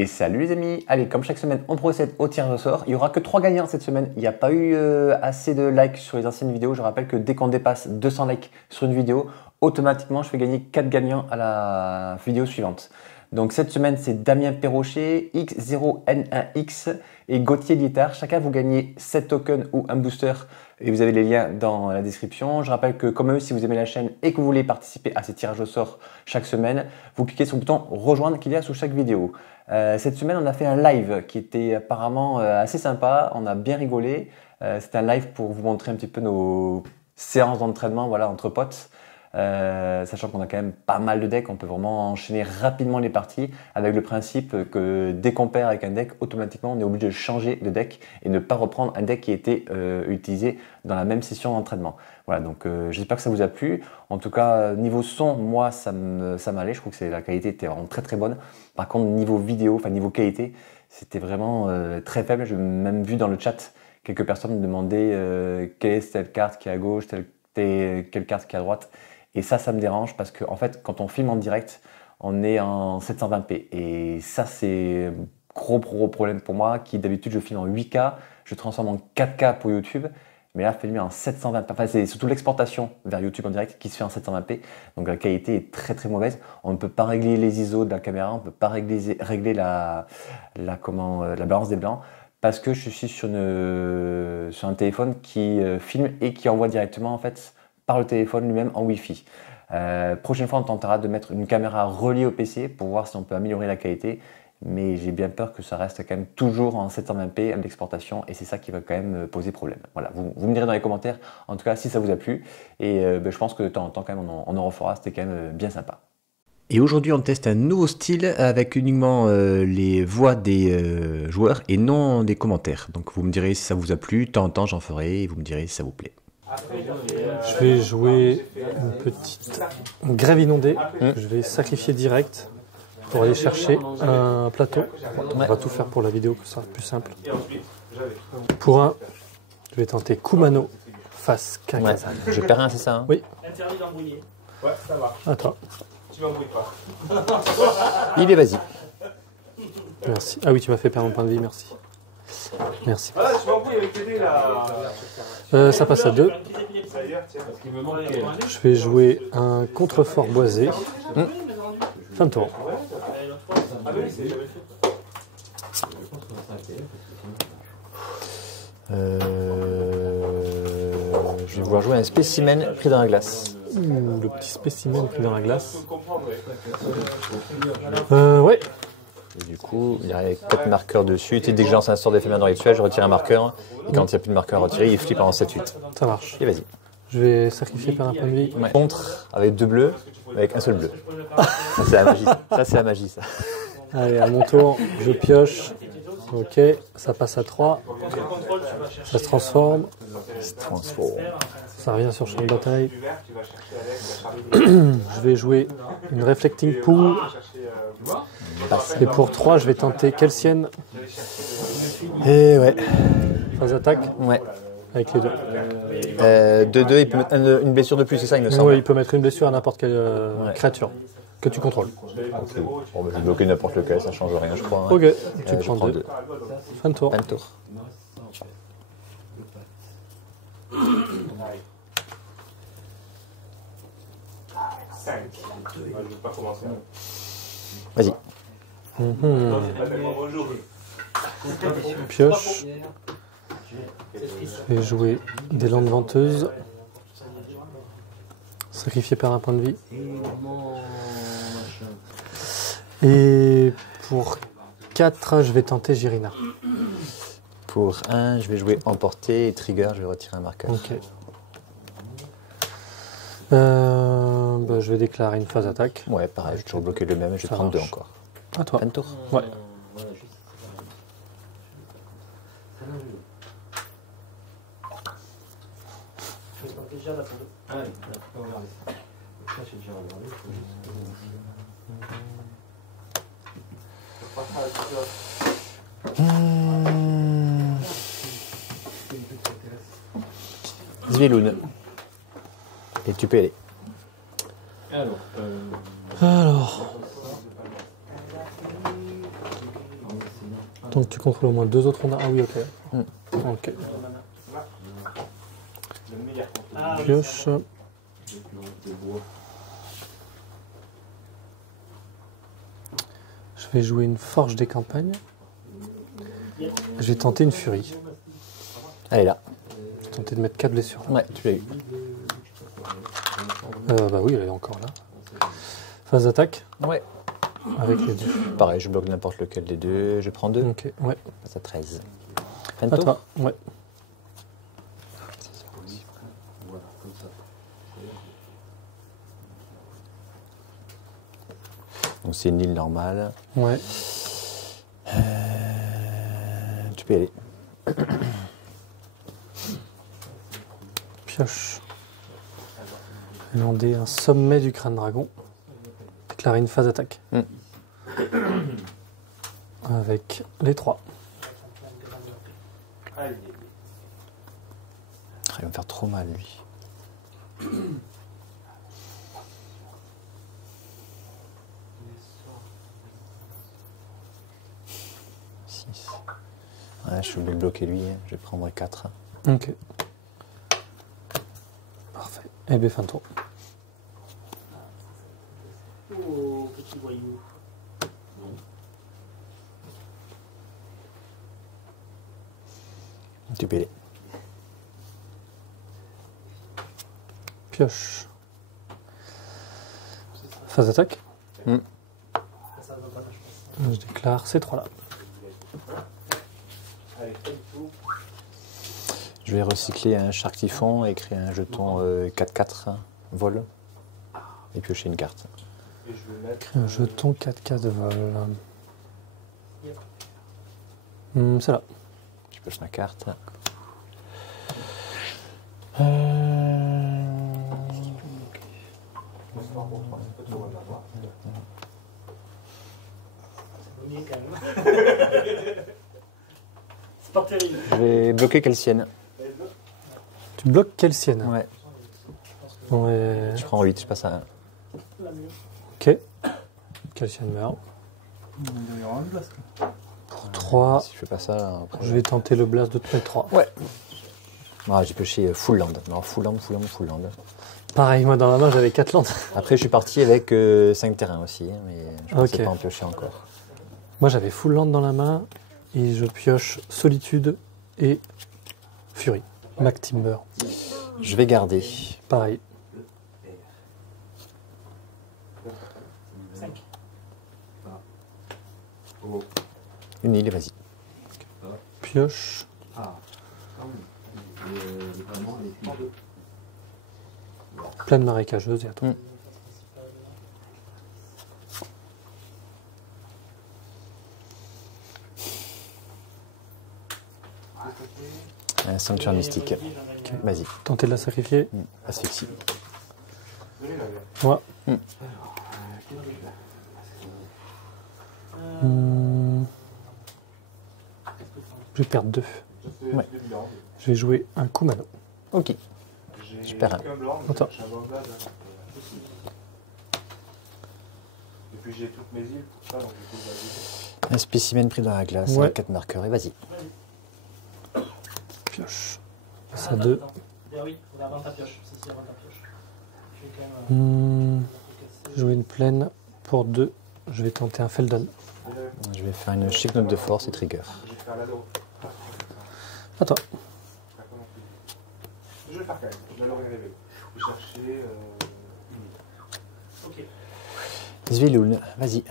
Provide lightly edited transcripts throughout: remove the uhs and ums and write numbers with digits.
Et salut les amis. Allez, comme chaque semaine, on procède au tirage au sort. Il n'y aura que 3 gagnants cette semaine. Il n'y a pas eu assez de likes sur les anciennes vidéos. Je rappelle que dès qu'on dépasse 200 likes sur une vidéo, automatiquement, je fais gagner 4 gagnants à la vidéo suivante. Donc cette semaine, c'est Damien Perrochet, X0N1X et Gauthier Lietard. Chacun, vous gagnez 7 tokens ou un booster et vous avez les liens dans la description. Je rappelle que comme eux, si vous aimez la chaîne et que vous voulez participer à ces tirages au sort chaque semaine, vous cliquez sur le bouton rejoindre qu'il y a sous chaque vidéo. Cette semaine, on a fait un live qui était apparemment assez sympa. On a bien rigolé. C'était un live pour vous montrer un petit peu nos séances d'entraînement, voilà, entre potes. Sachant qu'on a quand même pas mal de decks, on peut vraiment enchaîner rapidement les parties avec le principe que dès qu'on perd avec un deck, automatiquement on est obligé de changer de deck et ne pas reprendre un deck qui a été utilisé dans la même session d'entraînement. Voilà, donc j'espère que ça vous a plu. En tout cas, niveau son, moi ça m'allait, je trouve que la qualité était vraiment très très bonne. Par contre, niveau vidéo, enfin niveau qualité, c'était vraiment très faible. J'ai même vu dans le chat quelques personnes me demander quelle est telle carte qui est à gauche, quelle carte qui est à droite. Et ça me dérange parce que en fait, quand on filme en direct, on est en 720p. Et ça, c'est un gros problème pour moi, qui d'habitude, je filme en 8K, je transforme en 4K pour YouTube. Mais là, filmer en 720p, enfin, c'est surtout l'exportation vers YouTube en direct qui se fait en 720p. Donc la qualité est très très mauvaise. On ne peut pas régler les ISO de la caméra, on ne peut pas régler la balance des blancs. Parce que je suis sur un téléphone qui filme et qui envoie directement en fait par le téléphone lui-même en Wi-Fi. Prochaine fois, on tentera de mettre une caméra reliée au PC pour voir si on peut améliorer la qualité. Mais j'ai bien peur que ça reste quand même toujours en 720p à l'exportation et c'est ça qui va quand même poser problème. Voilà, vous me direz dans les commentaires, en tout cas, si ça vous a plu. Et je pense que de temps en temps, quand même, on en refera. C'était quand même bien sympa. Et aujourd'hui, on teste un nouveau style avec uniquement les voix des joueurs et non des commentaires. Donc vous me direz si ça vous a plu, de temps en temps j'en ferai et vous me direz si ça vous plaît. Je vais jouer une petite grève inondée. Je vais sacrifier direct pour aller chercher un plateau. On va tout faire pour la vidéo, que ça sera plus simple. Pour un, je vais tenter Kumano face Kakazan. Ouais. Je perds un, c'est ça hein? Oui. Interdit d'embrouiller. Ouais, ça va. Attends. Tu m'embrouilles pas. Il est vas-y. Merci. Ah oui, tu m'as fait perdre un point de vie, merci. Merci. Voilà, je m'embrouille avec tes dés là. Ça passe à 2. Je vais jouer un contrefort boisé. Fin de tour. Je vais vouloir jouer un spécimen pris dans la glace. Le petit spécimen pris dans la glace. Ouais. Et du coup, il y a 4 marqueurs dessus. Dès que je lance un sort d'éphémère dans rituel, je retire un marqueur. Et quand il n'y a plus de marqueur à retirer, il flippe en 7-8. Ça marche. Et vas-y. Je vais sacrifier par un point de vie. Ouais. Contre avec 2 bleus, avec un seul bleu. Ça, c'est la magie. Ça, c'est la magie, ça. Allez, à mon tour, je pioche. Ok, ça passe à 3. Ça se transforme. Ça revient sur champ de bataille. Je vais jouer une Reflecting Pool. Et pour 3, je vais tenter Kelsienne. Et ouais. Phase attaque. Ouais. Avec les deux. 2-2, il peut mettre une blessure de plus, c'est ça, il me semble. Oui, il peut mettre une blessure à n'importe quelle créature que tu contrôles. Okay. Bon, je vais bloquer n'importe lequel, ça change rien, je crois. Hein. Ok, tu prends 2. Fin de tour. Fin de tour. Vas-y. Pioche. Je vais jouer des landes venteuses. Sacrifié par un point de vie. Et pour 4, je vais tenter Girina. Pour 1, je vais jouer emporté et trigger, je vais retirer un marqueur. Ok. Je vais déclarer une phase attaque. Ouais, pareil, j'ai toujours bloqué le même, je vais prendre 2 encore. À toi. Fin de tour. Ouais. Zviloun. Et tu peux y aller. Alors. Donc tu contrôles au moins 2 autres rondes. Ah oui, ok. Ok. Pioche. Je vais jouer une forge des campagnes. Je vais tenter une furie. Elle est là. Je vais tenter de mettre 4 blessures. Ouais, tu l'as eu. Bah oui, elle est encore là. Phase d'attaque Ouais. avec les deux. Pareil, je bloque n'importe lequel des deux. Je prends 2. Ok, ouais. Passe à 13. Fin de À tour. toi. Ouais. Donc c'est une île normale. Ouais. Tu peux y aller. Pioche. Demander un sommet du crâne dragon. Déclarer une phase d'attaque. Avec les 3. Ah, il va me faire trop mal, lui. Ouais, je suis obligé de bloquer lui. Je vais prendre 4. Ok. Parfait. Et bien, fin de tour. Oh, petit voyou. Tu peux y aller. Pioche. Phase d'attaque. Je déclare ces 3 là. Je vais recycler un Shark Typhon et créer un jeton 4-4 vol. Et piocher une carte. Un jeton 4K de vol. C'est là. Je pioche ma carte. C'est pas terrible. Je vais bloquer Kelsienne. Tu bloques quelle sienne? Ouais. Ouais. Je prends 8, je passe à 1. Ok. Calcium meurt. Pour 3, Si je fais pas ça, après... je vais tenter le blast de te mettre 3. Ouais. Ah, j'ai pioché full land. Non, full land. Pareil, moi dans la main j'avais 4 landes. Après, je suis parti avec 5 terrains aussi, mais je ne pensais pas en piocher encore. Moi j'avais full land dans la main et je pioche solitude et furie. Mac Timber. Je vais garder. Pareil. Une île, vas-y. Pioche. Plaine marécageuse et à toi. Un sanctuaire mystique. Vas-y. Tentez de la sacrifier. Asphyxie. Moi. Je vais perdre 2. Ouais. Je vais jouer un coup mano. Ok. Super. Attends. Et puis j'ai toutes mes îles pour ça, donc du coup, Un spécimen pris dans la glace, Ouais. avec 4 marqueurs, et vas-y. Pioche. Ça 2. Oui, on va avant ta pioche. C'est avant ta pioche. Je vais quand même. Jouer une plaine pour 2. Je vais tenter un Feldon. Je vais faire une chic note de force et trigger. je vais faire l'ado. À toi. Je vais le faire quand même, je vais le rêver. Je vais chercher une île. Ok. Zviloun, vas-y.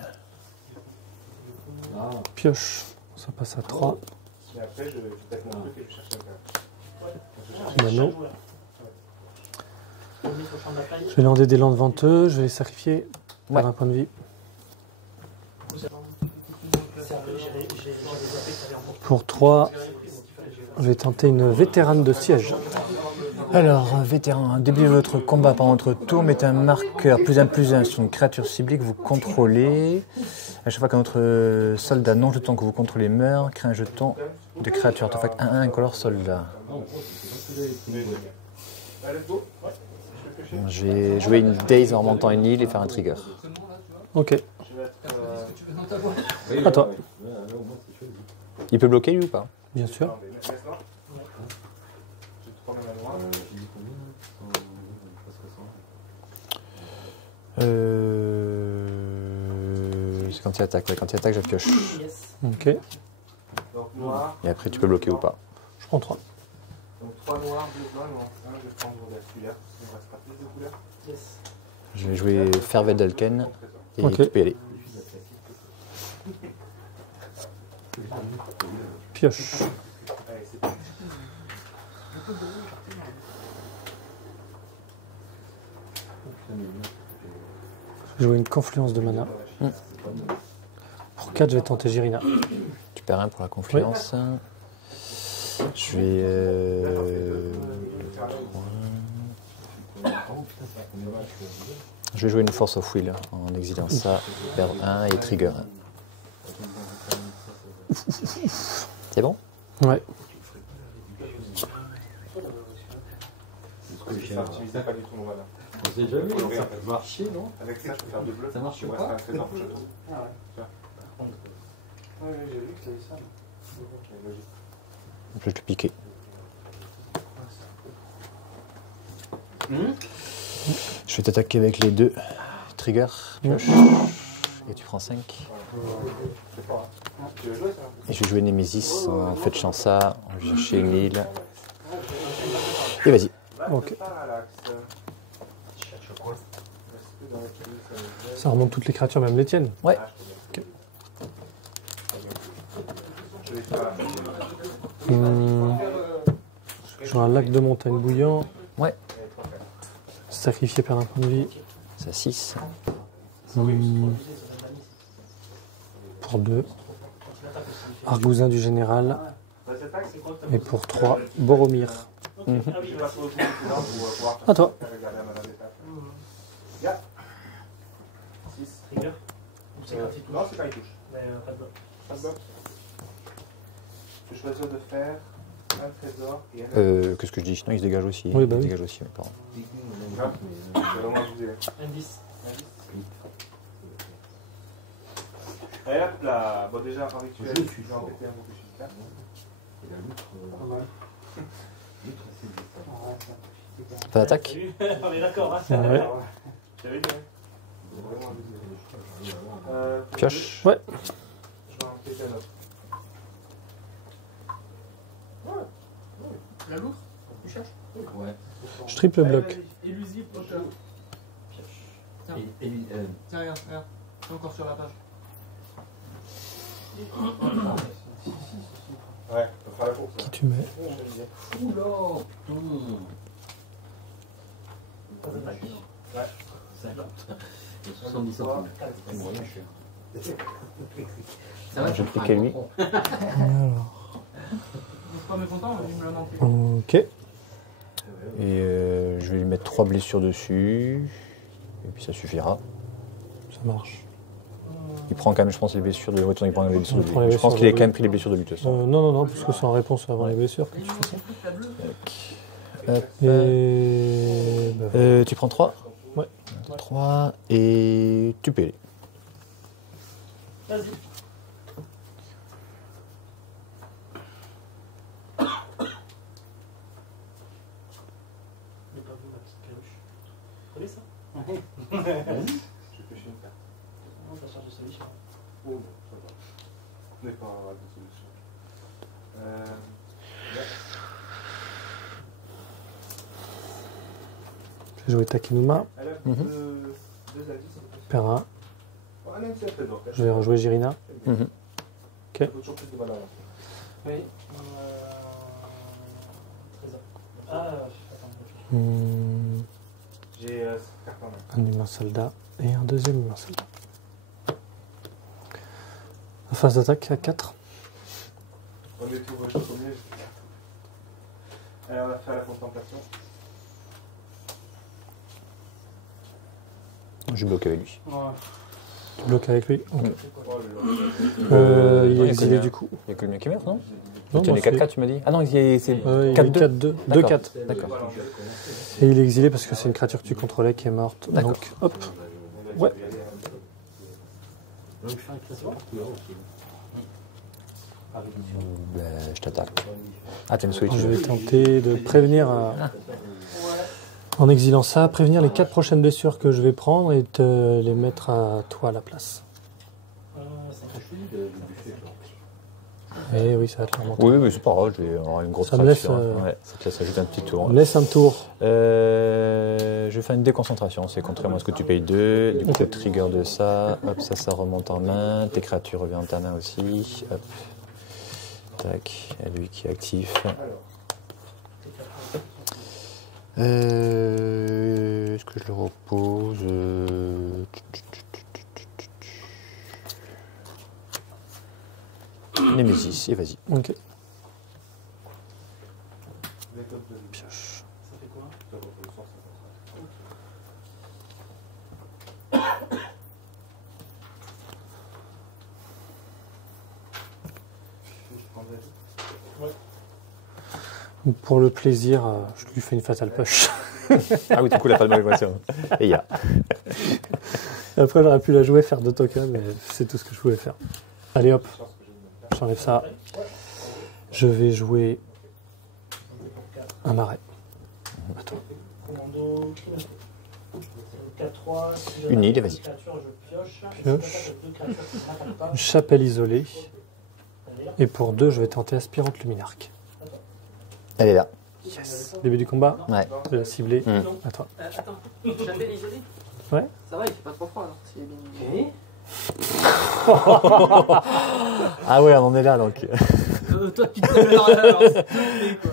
Pioche. Ça passe à 3. Et après, je vais peut-être mon truc et je cherche un cas. Mano. Je vais lander des landes venteux. Je vais les sacrifier. Ouais. Par un point de vie. Pour 3, je vais tenter une vétérane de siège. Alors, vétéran, début de votre combat par votre tour, mettez un marqueur +1/+1 sur une créature ciblée que vous contrôlez. À chaque fois qu'un autre soldat non jeton que vous contrôlez meurt, créez un jeton de créature artefact 1/1 incolore soldat. Je vais jouer une Daze en remontant une île et faire un trigger. Ok. À toi. Il peut bloquer lui ou pas? Bien sûr. Non, mais laisse là. J'ai 3 mêmes à noir. C'est quand il attaque. Ouais, quand il attaque, je pioche. Yes. Ok. Donc noir. Et après, tu peux bloquer ou pas. Je prends 3. Donc 3 noirs, 2 blancs, il m'en reste un. Je vais prendre de la couleur. Il me restera plus de couleurs. Yes. Je vais jouer Fervedelken et Ok. tu peux y aller. Pioche. Allez, c'est parti. Je vais jouer une confluence de mana. Pour 4, je vais tenter Girina. Tu perds un pour la confluence. Je vais. Je vais jouer une Force of Will en exilant ça. Perdre 1 et trigger 1. C'est bon? Ouais. Ça n'utilise pas du tout mon mana. On s'est déjà vu, ça peut marcher, non? Avec ça, je peux faire 2 bleus. Ça marche Il me pas? reste un trésor que je trouve. Ah ouais. Ouais, j'ai vu que t'avais ça. C'est logique. Je vais te le piquer. Je vais t'attaquer avec les 2 triggers. Pioche. Et tu prends 5. C'est pas. Tu veux jouer ça? Et je vais jouer Nemesis en fait chansa. On va chercher une île. Et vas-y. Ok. Parallaxe. Ça remonte toutes les créatures, même les tiennes. Ouais. Je vais faire. Je joue un lac de montagne bouillant. Ouais. Sacrifier, perdre un point de vie. C'est à 6. Pour 2. Argousin du général. Et pour 3, Boromir. À toi. Trigger. Ou c'est gratuit. Non, c'est pas une touche. Mais pas de bloc. Pas de bloc. Je vais choisir de faire un trésor et un. Qu'est-ce que je dis? Non, il se dégage aussi. Oui, bah il se oui. dégage aussi, pardon. Je vais vraiment abuser. Indice. Allez hop là. Bon, déjà, en rituel, je vais embêter un peu plus vite là. Pas d'attaque? On est d'accord, hein? Ouais. J'avais dit, ouais. Vraiment abusé. Pioche. Ouais. Je vais en péter un autre. La loutre? Tu cherches? Ouais. Je triple bloc. Élusive, auteur. Tiens, tiens, regarde, regarde. C'est encore sur la page. Ouais, on va faire la course. Qui tu mets? Oula. Pas d'attaque. Ouais. 50. Et 70 centimes. C'est moyen cher. Ça va, Je clique à lui. Alors. Je suis pas mécontent, mais il me l'a manqué. Ok. Et je vais lui mettre 3 blessures dessus. Et puis ça suffira. Ça marche. Il prend quand même, je pense, les blessures de. Il prend les blessures de Il prend les lui. Je pense blessures qu'il a de quand même pris les blessures de lui de toute façon. Non, parce que c'est en réponse avant les blessures que tu fais ça. Hop. Et. Bah, Tu prends 3? Ouais. 3 et tu peux y aller. Vas-y. J'ai pas vu ma petite perruche. Vous connaissez ça? Je pêche une carte. Non, ça cherche de solution. Oh, bon, ça va. On n'est pas à de solution. je vais jouer Takenuma. Elle a Mhm. deux avis, ça peut Perd 1. Oh, un c'est un trésor. Je vais rejouer Girina. Mhm. Il faut toujours plus de valeur. Oui. Trésor. Ah, attends. J'ai cette carte en main. Un humain soldat et un deuxième humain soldat. La phase d'attaque à 4. On est tout au premier, j'ai 4. Allez, on va faire la contemplation. Je bloque avec lui. Ouais. Tu bloques avec lui. Ok. Oh, le- Il est il exilé connaît. du coup. Il n'y a que le mien qui meurt, non? Non, Tu as les c'est- 4-4, tu m'as dit? Ah non, c'est il est 4-2. 4-2. D'accord. 2-4. D'accord. Et il est exilé parce que c'est une créature que tu contrôlais qui est morte. D'accord. Donc, hop. Ouais. Donc, je fais un classement. Je t'attaque. Ah, t'as une switch. Je vais tenter de prévenir, en exilant ça, prévenir les 4 prochaines blessures que je vais prendre et te les mettre à toi à la place. Et oui, ça va te remonter. Oui, mais c'est pas grave, je vais avoir une grosse Ça me laisse, fraction. Ouais, ça te laisse ajouter un petit tour. On me laisse un tour. Je vais faire une déconcentration, c'est contrairement à ce que tu payes 2. Du coup, Ok. trigger de ça. Hop, ça remonte en main. Tes créatures reviennent en ta main aussi. Hop. Tac, il y a lui qui est actif. Est-ce que je le repose Némésis, et vas-y. Ok. Pioche. Pour le plaisir, je lui fais une fatal push. Ah oui, du coup, il n'a pas de motivation. Et il y a. Après, j'aurais pu la jouer, faire 2 tokens, mais c'est tout ce que je pouvais faire. Allez hop, j'enlève ça. Je vais jouer un marais. Attends. Une île, et vas-y. Pioche. Une chapelle isolée. Et pour 2, je vais tenter aspirante luminarque. Elle est là. Yes. Début du combat, Ouais. je vais la cibler. Mm. À toi. Attends, chapelle isolée. Ouais. Ça va, il fait pas trop froid alors. S'il est bien isolé. Ah ouais, on en est là donc. Toi, tu te mets alors, c'est quoi.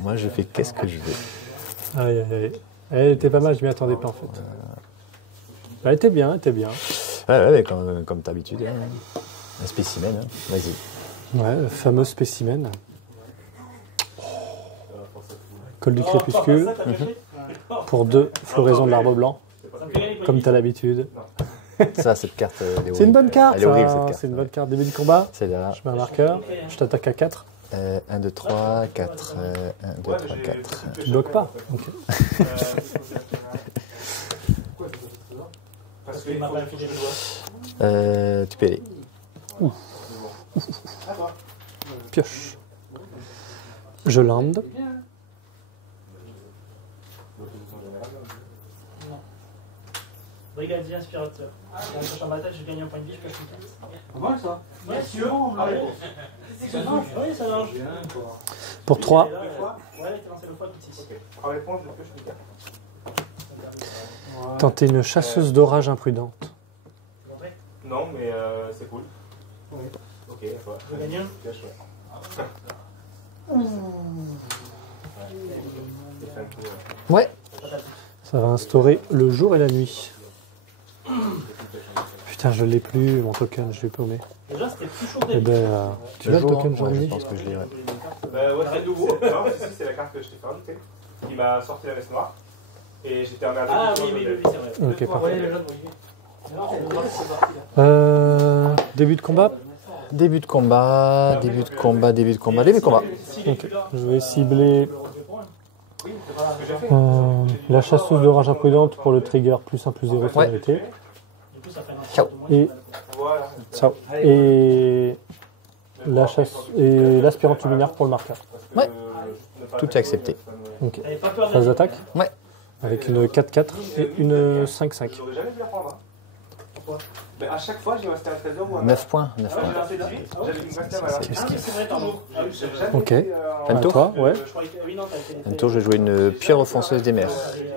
Moi, je fais qu'est-ce que je veux. Aïe, aïe, aïe. Elle était pas mal, je m'y attendais pas en fait. Elle était bien, elle était bien. Ouais, comme d'habitude. Hein. Un spécimen, hein. Vas-y. Ouais, le fameux spécimen. Col du crépuscule. Pour 2, floraison de l'arbre blanc. Comme tu as l'habitude. Ça, cette carte, elle est horrible. C'est une bonne carte. Elle est horrible, ça. cette carte. C'est une bonne carte. Début du combat. C'est là. Je mets un marqueur. Je t'attaque à 4. 1, 2, 3, 4. 1, 2, 3, 4. Tu bloques pas. Ok. Parce qu'il m'a pas affiché le doigt. Tu peux y aller. Pioche. Je lande. Brigadier inspirateur. Dans le prochain bataille, je gagne un point de vie, je cache une carte. Pas mal ça. Ouais, sûr. Ah ouais. Ça marche, oui, ça marche. Pour 3. Ouais, t'as lancé le fois tout 6. Premier point, je pioche une carte. Tenter une chasseuse d'orage imprudente. Non, mais c'est cool. Oui. Ok, à toi. Je gagne un. Pioche, ouais. J'ai fait un coup, Ouais. Ça va instaurer le jour et la nuit. Putain, je l'ai plus, mon token, je l'ai paumé. Déjà, c'était plus chaud Eh ben, tu l'as le token, Ouais, je Jean-Louis? pense que je l'ai, ouais. ouais, c'est nouveau. Non, si, c'est la carte que je t'ai fait rajouter. Il m'a sorti la veste noire. Et j'étais emmerdé. Ah oui, oui, c'est vrai. Ok, parfait. Ouais, le jaune, oui. Non, c'est parti là. Début de combat. Début de combat. Ok. Je vais cibler la chasseuse d'orage imprudente pour le trigger plus 1 plus 0 tonalité. Du coup, ça fait un Ciao. Et Voilà. ciao. Et la chasse et l'aspirante luminaire pour le marqueur. Ouais. Tout est accepté. Ok. T'avais pas peur Phase de d'attaque. Ouais. Avec une 4-4 et une 5-5. J'aurais jamais dû la prendre. Hein. Mais à chaque fois, j'ai resté un trésor ou un. 9 points. Ah ouais, j'ai lancé 18, j'avais une bastia, voilà. Ah oui, c'est vrai, pardon. Ah oui, J'avais jamais Ok. été, Un À tour. toi, ouais. Je croyais que. Oui, non, t'as été. Un tour, je vais jouer une pierre fonceuse des mers.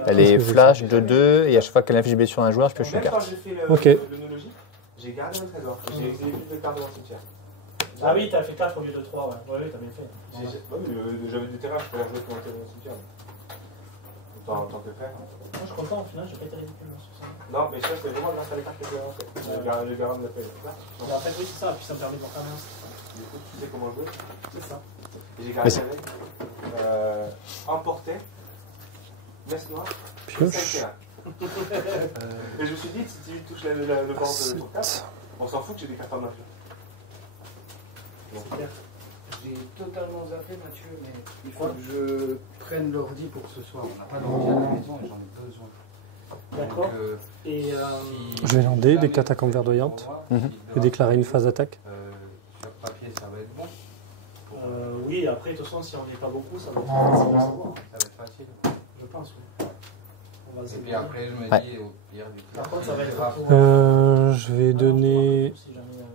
Elle est flash de 2 et à chaque fois qu'elle inflige blessure à un joueur, je pioche une Même quand carte. j'ai fait Ok. l'œnologie, j'ai gardé un trésor. J'ai exilé toutes les cartes de mon cimetière. Ah oui, t'as fait 4 au lieu de 3, ouais. Ouais, t'as bien fait. J'avais du terrain, je peux la jouer pour mon cimetière. En tant que frère. Moi, je suis content, au final, j'ai pas été ridicule sur ça. Non, mais ça, c'est vraiment grâce à les cartes que j'ai lancées. Le garant de la paix. Mais en fait, oui, c'est ça, puis ça me permet de m'en faire un. Du coup, tu sais comment jouer. C'est ça. Et j'ai gardé avec emporté, messe noire, Pioche. 5 et je me suis dit, si tu touches le bord de ton carte, on s'en fout que j'ai des cartes en main. J'ai totalement zappé Mathieu, mais il faut que je prenne l'ordi pour ce soir. On n'a pas d'ordi à la maison et j'en ai besoin. D'accord. Donc, Et Je vais lander des catacombes verdoyantes et déclarer une phase d'attaque. papier, ça va être bon. Oui, après, de toute façon, si on n'est pas beaucoup, ça va être facile à savoir. Ça va être facile. Je pense, oui. On va Et puis après, je me dis, au pire du Par contre, ça va être un peu... Je vais donner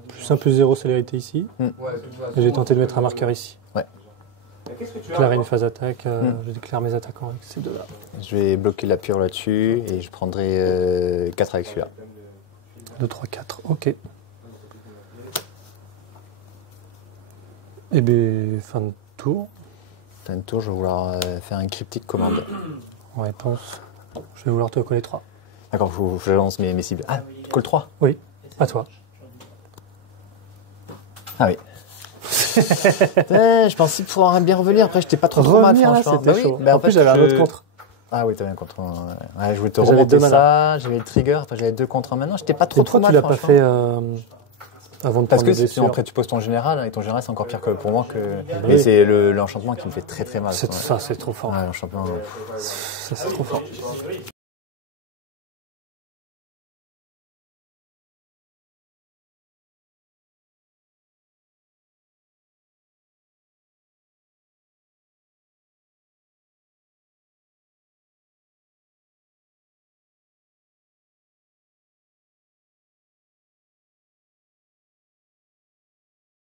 plus 1 plus 0 célérité ici. Ouais, de toute façon, Et j'ai tenté de mettre un marqueur ici. Qu'est-ce que tu as Déclarer une phase d'attaque. Je déclare mes attaquants avec ces deux-là. Je vais bloquer la pure là-dessus et je prendrai 4 avec celui-là. 2, 3, 4. Ok. Et bien, fin de tour. Fin de tour, je vais vouloir faire un cryptique commande. Ouais, pense. Je vais vouloir te coller 3. D'accord, faut que je lance mes cibles. Ah, colle 3. Oui, à toi. Ah oui. Je pensais pouvoir bien revenir. Après, j'étais pas trop mal, Revenir là, franchement. c'était Bah oui, chaud. bah En plus, j'avais un autre contre. Ah oui, t'avais un contre. Ouais, je voulais te J'avais remonter 2 manas. ça. J'avais le trigger. Après, j'avais 2 contre 1 maintenant. J'étais pas trop Et toi, mal, tu l'as pas franchement. fait avant de Parce prendre que les si blessures. après tu poses ton général, et ton général c'est encore pire que pour moi que. Oui. Mais c'est l'enchantement qui me fait très très mal. C'est quoi. ça, c'est trop fort. Ouais, l'enchantement. Ça, c'est trop fort.